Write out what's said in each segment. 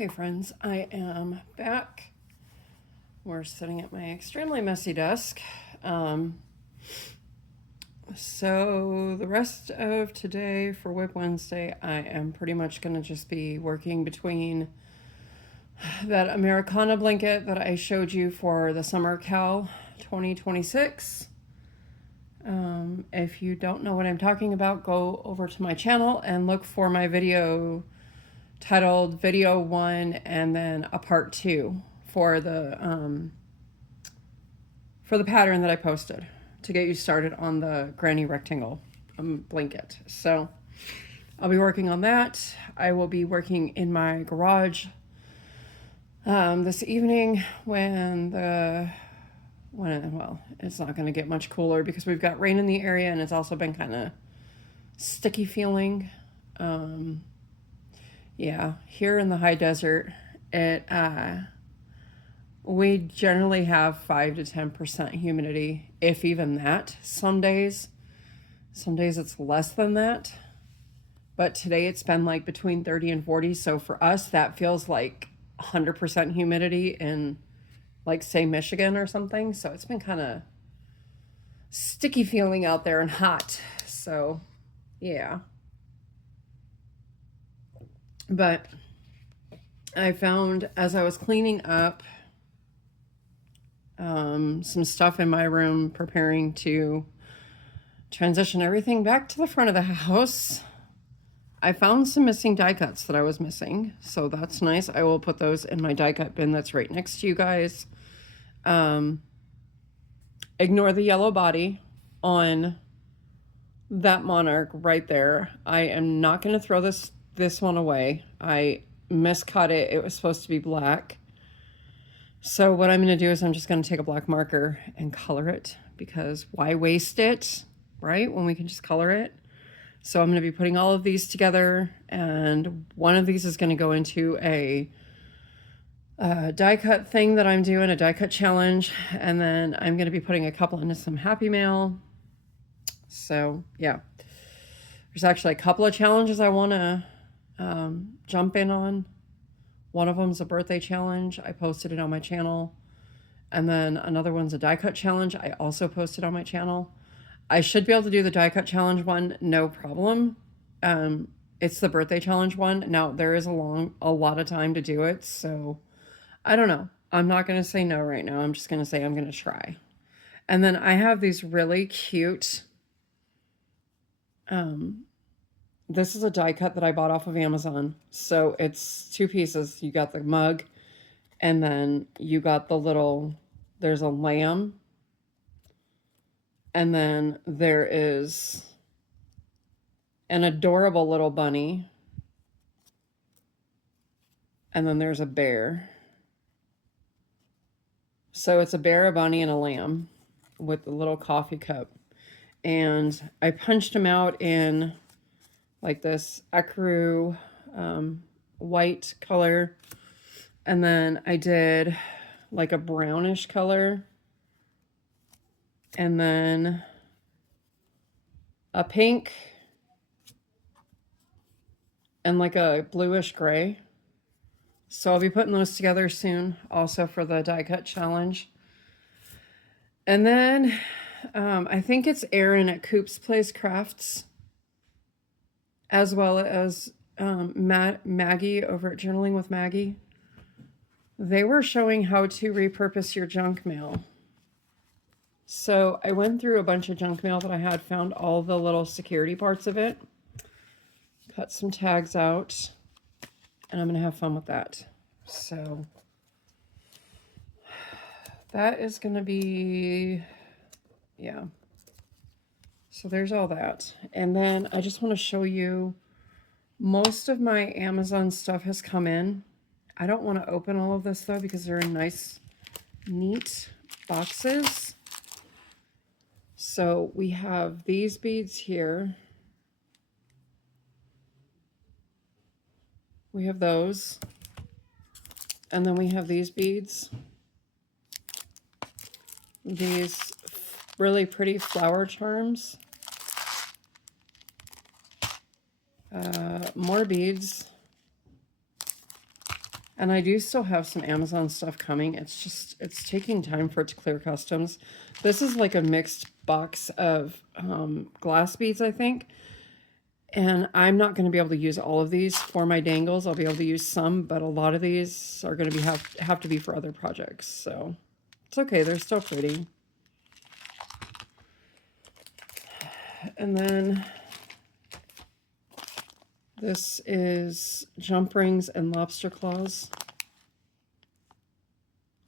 Hey friends, I am back. We're sitting at my extremely messy desk. So the rest of today for WIP Wednesday, I am pretty much going to just be working between that Americana blanket that I showed you for the Summer Cal 2026. If you don't know what I'm talking about, go over to my channel and look for my video titled Video 1 and then a Part 2 for the pattern that I posted to get you started on the granny rectangle blanket. So I'll be working on that. I will be working in my garage this evening well, it's not going to get much cooler because we've got rain in the area and it's also been kind of sticky feeling. Yeah, here in the high desert, we generally have 5 to 10% humidity, if even that. Some days it's less than that. But today it's been like between 30 and 40. So for us, that feels like 100% humidity in, like, say, Michigan or something. So it's been kind of sticky feeling out there and hot. So, yeah. But I found as I was cleaning up some stuff in my room, preparing to transition everything back to the front of the house, I found some missing die cuts that I was missing. So that's nice. I will put those in my die cut bin that's right next to you guys. Ignore the yellow body on that Monarch right there. I am not going to throw this one away. I miscut it. It was supposed to be black. So what I'm going to do is I'm just going to take a black marker and color it, because why waste it, right, when we can just color it? So I'm going to be putting all of these together, and one of these is going to go into a die cut thing that I'm doing, a die cut challenge, and then I'm going to be putting a couple into some Happy Mail. So yeah, there's actually a couple of challenges I want to jump in on. One of them's a birthday challenge. I posted it on my channel. And then another one's a die cut challenge. I also posted on my channel. I should be able to do the die cut challenge one, no problem. It's the birthday challenge one. Now, there is a lot of time to do it, so I don't know. I'm not going to say no right now. I'm just going to say I'm going to try. And then I have these really cute, this is a die cut that I bought off of Amazon. So it's 2 pieces. You got the mug, and then you got the little, there's a lamb, and then there is an adorable little bunny, and then there's a bear. So it's a bear, a bunny, and a lamb with the little coffee cup. And I punched them out in like this ecru white color, and then I did like a brownish color, and then a pink, and like a bluish gray. So I'll be putting those together soon, also for the die cut challenge. And then I think it's Erin at Coop's Place Crafts, as well as Maggie over at Journaling with Maggie. They were showing how to repurpose your junk mail. So I went through a bunch of junk mail that I had, found all the little security parts of it, cut some tags out, and I'm going to have fun with that. So that is going to be, yeah. So there's all that. And then I just want to show you, most of my Amazon stuff has come in. I don't want to open all of this though, because they're in nice, neat boxes. So we have these beads here. We have those. And then we have these beads. These really pretty flower charms. More beads. And I do still have some Amazon stuff coming. It's just, it's taking time for it to clear customs. This is like a mixed box of glass beads, I think. And I'm not going to be able to use all of these for my dangles. I'll be able to use some, but a lot of these are going to have to be for other projects. So it's okay. They're still pretty. And then this is jump rings and lobster claws.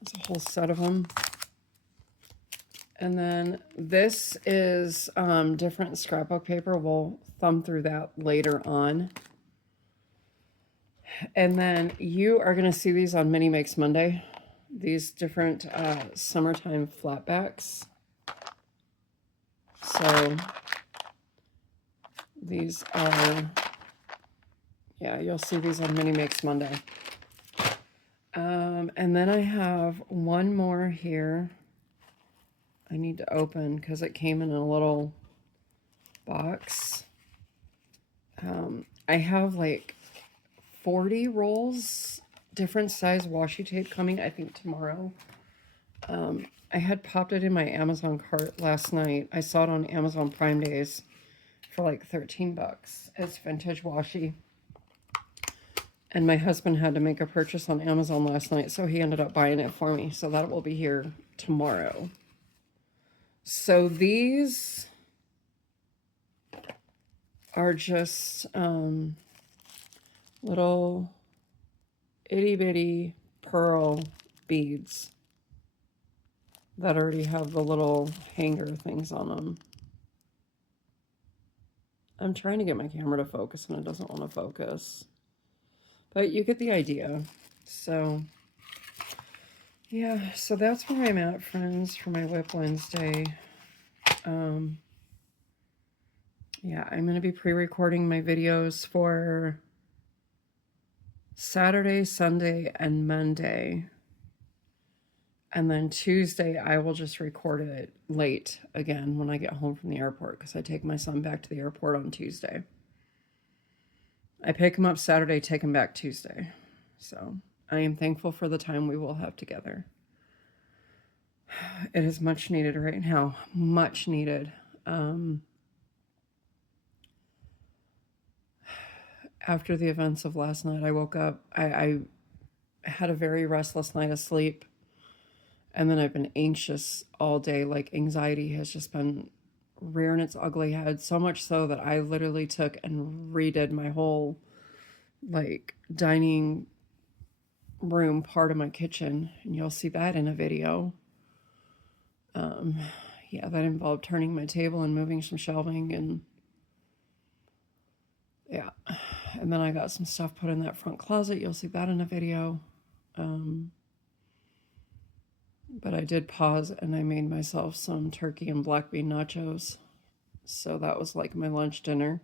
It's a whole set of them. And then this is different scrapbook paper. We'll thumb through that later on. And then you are going to see these on Mini Makes Monday. These different summertime flatbacks. So these are, yeah, you'll see these on Mini Makes Monday. And then I have one more here. I need to open because it came in a little box. I have like 40 rolls, different size washi tape coming, I think tomorrow. I had popped it in my Amazon cart last night. I saw it on Amazon Prime Days for like 13 bucks. It's vintage washi. And my husband had to make a purchase on Amazon last night, so he ended up buying it for me. So that will be here tomorrow. So these are just little itty bitty pearl beads that already have the little hanger things on them. I'm trying to get my camera to focus and it doesn't want to focus. But you get the idea. So, yeah, so that's where I'm at, friends, for my WIP Wednesday. Yeah, I'm going to be pre-recording my videos for Saturday, Sunday, and Monday. And then Tuesday, I will just record it late again when I get home from the airport because I take my son back to the airport on Tuesday. I pick him up Saturday, take him back Tuesday. So I am thankful for the time we will have together. It is much needed right now. Much needed. After the events of last night, I woke up. I had a very restless night of sleep. And then I've been anxious all day. Like anxiety has just been rearing its ugly head, so much so that I literally took and redid my whole like dining room part of my kitchen, and you'll see that in a video. Yeah, that involved turning my table and moving some shelving, and yeah, and then I got some stuff put in that front closet. You'll see that in a video. But I did pause and I made myself some turkey and black bean nachos. So that was like my lunch dinner.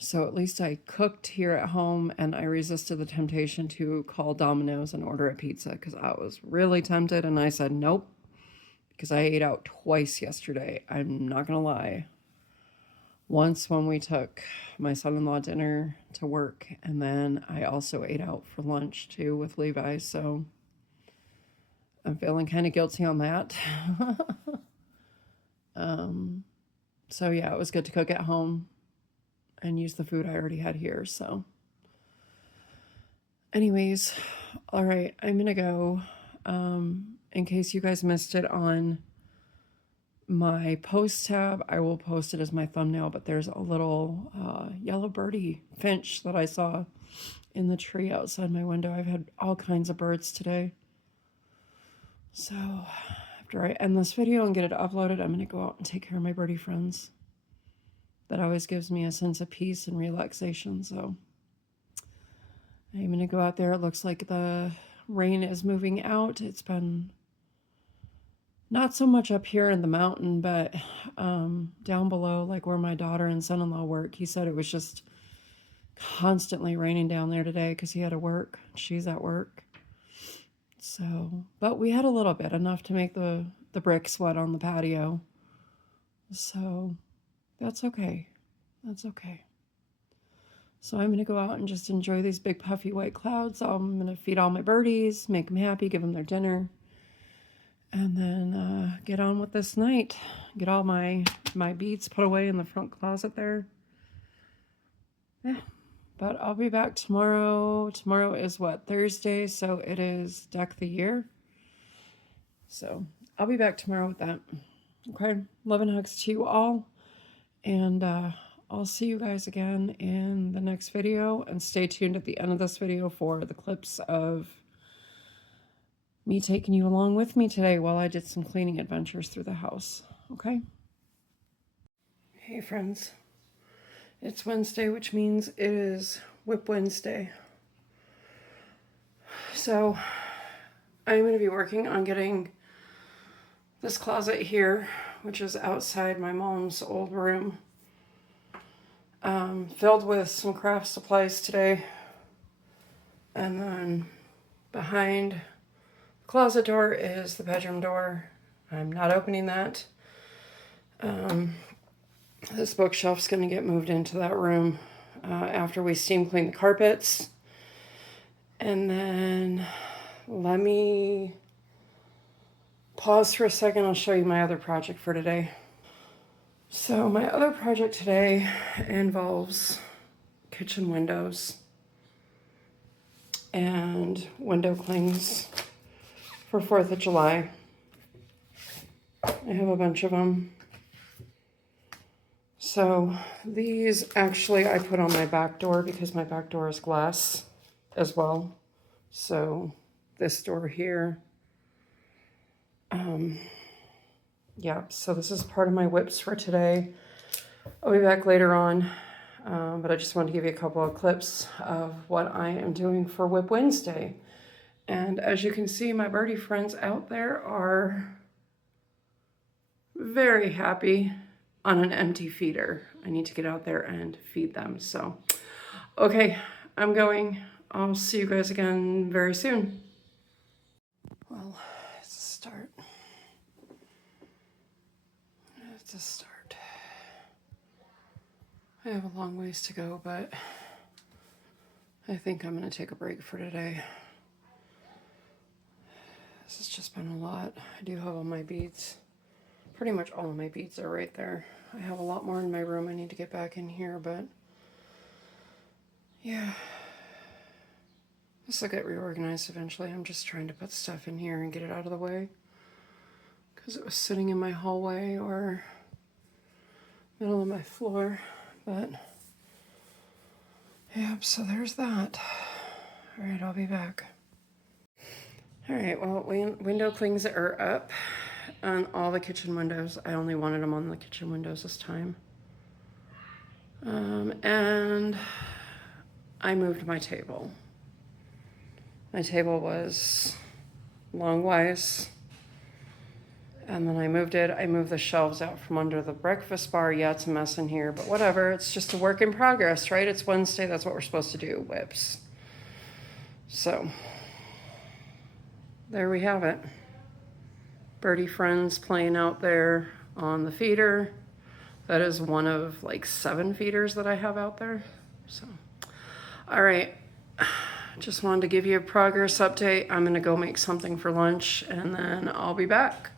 So at least I cooked here at home, and I resisted the temptation to call Domino's and order a pizza because I was really tempted, and I said nope because I ate out twice yesterday. I'm not going to lie. Once when we took my son-in-law dinner to work, and then I also ate out for lunch too with Levi, so I'm feeling kind of guilty on that. So yeah, it was good to cook at home and use the food I already had here. So anyways, all right, I'm gonna go. In case you guys missed it on my post tab, I will post it as my thumbnail, but there's a little yellow birdie finch that I saw in the tree outside my window. I've had all kinds of birds today. So after I end this video and get it uploaded, I'm going to go out and take care of my birdie friends. That always gives me a sense of peace and relaxation. So I'm going to go out there. It looks like the rain is moving out. It's been not so much up here in the mountain, but down below, like where my daughter and son-in-law work. He said it was just constantly raining down there today because he had to work. She's at work. So, but we had a little bit, enough to make the brick sweat on the patio. So that's okay. That's okay. So I'm going to go out and just enjoy these big puffy white clouds. I'm going to feed all my birdies, make them happy, give them their dinner, and then get on with this night. Get all my beads put away in the front closet there. Yeah, but I'll be back tomorrow. Tomorrow is what, Thursday, so it is Deck the Year. So I'll be back tomorrow with that. Okay, love and hugs to you all, and I'll see you guys again in the next video, and stay tuned at the end of this video for the clips of me taking you along with me today while I did some cleaning adventures through the house. Okay? Hey friends, it's Wednesday, which means it is WIP Wednesday. So I'm going to be working on getting this closet here, which is outside my mom's old room, filled with some craft supplies today. And then behind the closet door is the bedroom door. I'm not opening that. This bookshelf's going to get moved into that room after we steam clean the carpets. And then let me pause for a second. I'll show you my other project for today. So my other project today involves kitchen windows and window clings for 4th of July. I have a bunch of them. So these actually I put on my back door because my back door is glass as well. So this door here, yeah, so this is part of my WIPs for today. I'll be back later on, but I just wanted to give you a couple of clips of what I am doing for WIP Wednesday. And as you can see, my birdie friends out there are very happy on an empty feeder. I need to get out there and feed them. So, okay, I'm going. I'll see you guys again very soon. Well, let's start. Let's start. I have a long ways to go, but I think I'm going to take a break for today. This has just been a lot. I do have all my beads. Pretty much all of my beads are right there. I have a lot more in my room I need to get back in here, but yeah. This will get reorganized eventually. I'm just trying to put stuff in here and get it out of the way because it was sitting in my hallway or middle of my floor. But yep, so there's that. All right, I'll be back. All right, well, window clings are up on all the kitchen windows. I only wanted them on the kitchen windows this time. And I moved my table. My table was longwise, and then I moved it. I moved the shelves out from under the breakfast bar. Yeah, it's a mess in here, but whatever. It's just a work in progress, right? It's Wednesday. That's what we're supposed to do, WIPs. So there we have it. Birdie friends playing out there on the feeder. That is one of like 7 feeders that I have out there. So, all right. Just wanted to give you a progress update. I'm gonna go make something for lunch and then I'll be back.